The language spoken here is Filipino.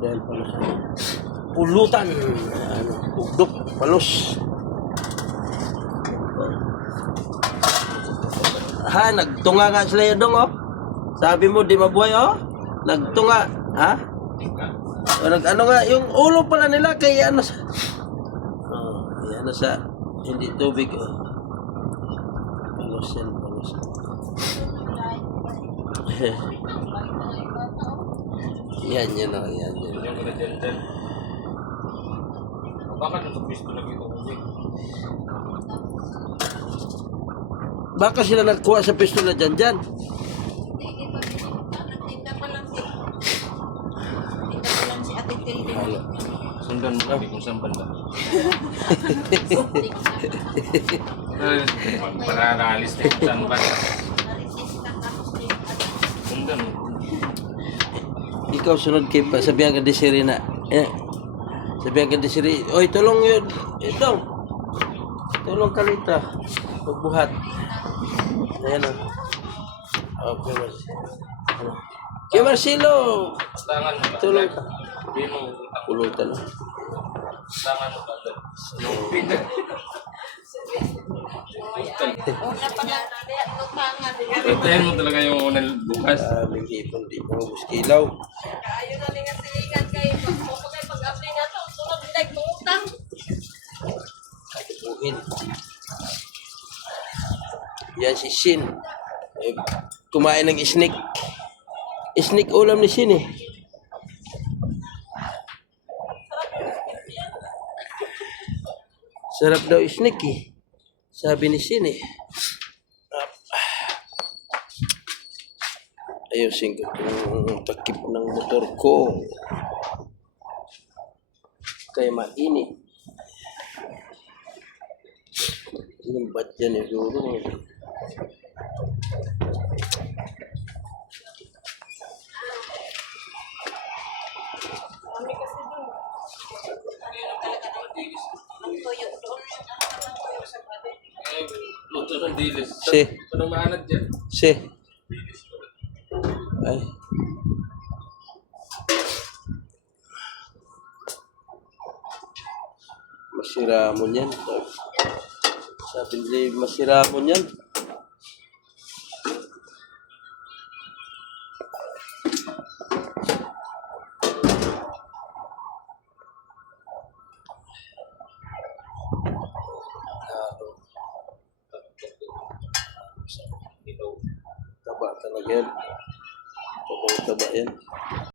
Dahil pala sa pulutan. Ano, bugdok, palos. Ha, nagtunga nga sila yun dong, oh. Sabi mo, di mabuhay, oh. Nagtunga, ha? O, ano nga, yung ulo pala nila, kaya ano sa... Oh, kaya ano sa... Hindi tubig, oh. Palos yan, palos. Yan, yan, oh. Yan, yan. Bakit nagpisto na dito? Baka sila nagkuha sa pistola dyan. Nagtinda pa lang si Ate Tilde. Sundan mo kami kung saan banda. Para naalis na kung saan banda. Sundan mo. Ikaw sunod kay pa, sabihan ka di Siri na. Sabihan ka di Siri, oy, tulong yun. Ito. Tulong kalita. Pagbuhat. Ayan o. Okay, Marcelo. Kay Marcelo! Tangan mo ba? Tulong ka. Hindi mo. Pulutan. Tangan mo ba? Una pa nga, lupangan. Patayin mo talaga yung unang bukas. Aming hipon, di mo muskilaw. Kaayo na rin nga silingan kayo. Pag-apply nga ito, sunod hindi tumutang. Ay, tubuhin. Yan si Shin. Eh, kumain ng snake. Snake ulam ni Shin eh. Sarap daw snake eh. Sabi ni Shin eh. Ayusin ko itong takip ng motor ko. Kaya mainit. Yung ba't yan eh, siguro. Kami kasi doon. Ang tuyo doon. Ang tuyo sa batin. Luto ng dilis. Si. Anong maanad dyan? Si. Ay. Masira mo yan. Sabi nila, masira mo yan. Taba talaga yan. Taba yan.